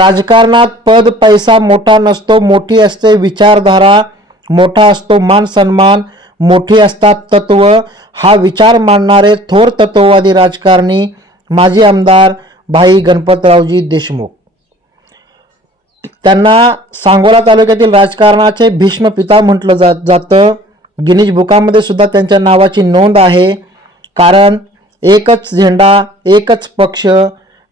राजकारणात पद पैसा मोठा नसतो मोठी असते विचारधारा मोठा असतो मान सन्मान मोठी असतात तत्व. हा विचार मांडणारे थोर तत्ववादी राजकारणी माजी आमदार भाई गणपतरावजी देशमुख. त्यांना सांगोला तालुक्यातील राजकारणाचे भीष्म पिता म्हटलं जात जातं. गिनीज बुकामध्ये सुद्धा त्यांच्या नावाची नोंद आहे. कारण एकच झेंडा एकच पक्ष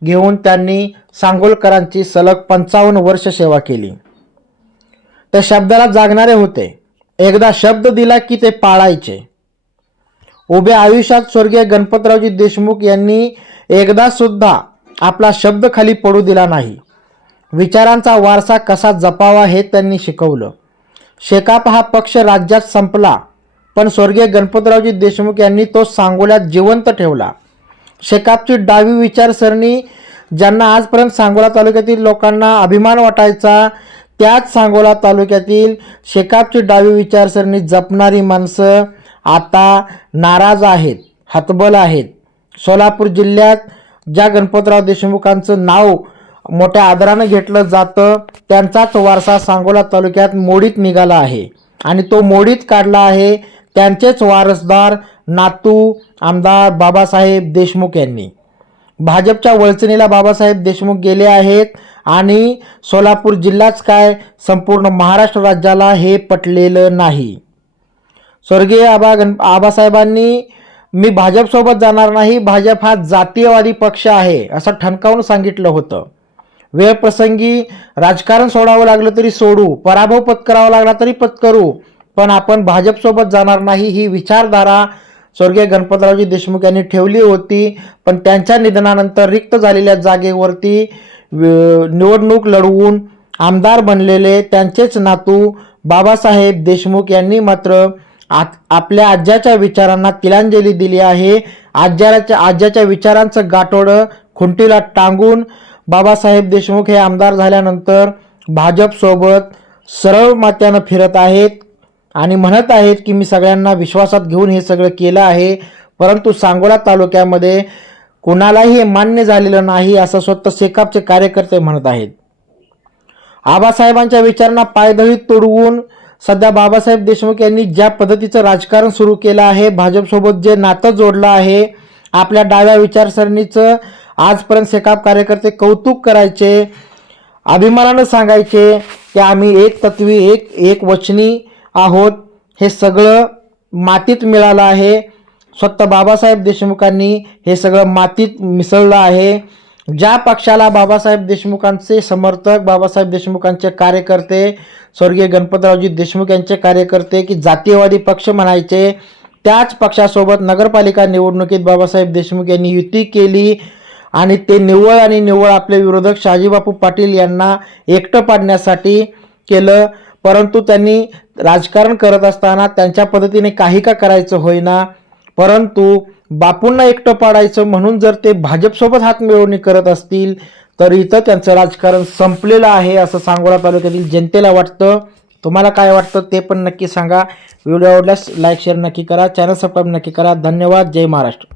घेऊन त्यांनी सांगोलकरांची सलग पंचावन्न वर्ष सेवा केली. त्या शब्दाला जागणारे होते. एकदा शब्द दिला की ते पाळायचे. उभ्या आयुष्यात स्वर्गीय गणपतरावजी देशमुख यांनी एकदा सुद्धा आपला शब्द खाली पडू दिला नाही. विचारांचा वारसा कसा जपावा हे त्यांनी शिकवलं. शेकाप हा पक्ष राज्यात संपला पण स्वर्गीय गणपतरावजी देशमुख यांनी तो सांगोल्यात जिवंत ठेवला. शेकापची डावी विचारसरणी ज्यांना आजपर्यंत सांगोला तालुक्यातील लोकांना अभिमान वाटायचा त्याच सांगोला तालुक्यातील शेकापची डावी विचारसरणी जपणारी माणसं आता नाराज आहेत हतबल आहेत. सोलापूर जिल्ह्यात ज्या गणपतराव देशमुखांचं नाव मोठ्या आदरानं घेतलं जातं त्यांचाच वारसा सांगोला तालुक्यात मोडीत निघाला आहे. आणि तो मोडीत काढला आहे त्यांचेच वारसदार नातू आमदार बाबासाहेब देशमुख यांनी. भाजपच्या वळचणीला बाबासाहेब देशमुख गेले आहेत आणि सोलापूर जिल्हाच काय संपूर्ण महाराष्ट्र राज्याला हे पटलेलं नाही. स्वर्गीय आबा गण आबासाहेबांनी मी भाजपसोबत जाणार नाही भाजप हा जातीयवादी पक्ष आहे असं ठणकावून सांगितलं होतं. वेळप्रसंगी राजकारण सोडावं लागलं तरी सोडू पराभव पत्करावा लागला तरी पत्करू पण आपण भाजपसोबत जाणार नाही ही विचारधारा स्वर्गीय गणपतरावजी देशमुख यांनी ठेवली होती पण त्यांच्या निधनानंतर रिक्त झालेल्या जागेवरती निवडणूक लढवून आमदार बनलेले त्यांचेच नातू बाबासाहेब देशमुख यांनी मात्र आत- आपल्या आज्याच्या विचारांना तिलांजली दिली आहे. आज्याच्या आज्याच्या विचारांचं गाठोडं खुंटीला टांगून बाबासाहेब देशमुख हे आमदार झाल्यानंतर भाजपसोबत सरळ मात्यानं फिरत आहेत. आणि म्हणत आहेत की मी सगळ्यांना विश्वासात घेऊन हे सगळं केलं आहे परंतु सांगोला तालुक्यामध्ये कुणालाही हे मान्य झालेलं नाही असं स्वतः सेकापचे कार्यकर्ते म्हणत आहेत. आबासाहेबांच्या विचारांना पायदळी तोडवून सध्या बाबासाहेब देशमुख यांनी ज्या पद्धतीचं राजकारण सुरू केलं आहे भाजपसोबत जे नातं जोडलं आहे आपल्या डाव्या विचारसरणीचं आजपर्यंत सेकाप कार्यकर्ते कौतुक करायचे अभिमानानं सांगायचे की आम्ही एक तत्वी एक एक वचनी आहोत. हे सगळं मातीत मिळालं आहे. स्वतः बाबासाहेब देशमुखांनी हे सगळं मातीत मिसळलं आहे. ज्या पक्षाला बाबासाहेब देशमुखांचे समर्थक बाबासाहेब देशमुखांचे कार्यकर्ते स्वर्गीय गणपतरावजी देशमुख यांचे कार्यकर्ते की जातीयवादी पक्ष म्हणायचे त्याच पक्षासोबत नगरपालिका निवडणुकीत बाबासाहेब देशमुख यांनी युती केली आणि ते निव्वळ आणि निव्वळ आपले विरोधक शहाजीबापू पाटील यांना एकटं पाडण्यासाठी केलं. परंतु त्यांनी राजकारण करत असताना त्यांच्या पद्धतीने काही का करायचं होईना. परंतु बापूंना एकटं पाडायचं म्हणून जर ते भाजपसोबत हात मिळवणी करत असतील तर इथं त्यांचं राजकारण संपलेलं आहे असं सांगोला तालुक्यातील जनतेला वाटतं. तुम्हाला काय वाटतं ते पण नक्की सांगा. व्हिडिओ आवडल्यास लाईक शेअर नक्की करा. चॅनल सबस्क्राईब नक्की करा. धन्यवाद. जय महाराष्ट्र.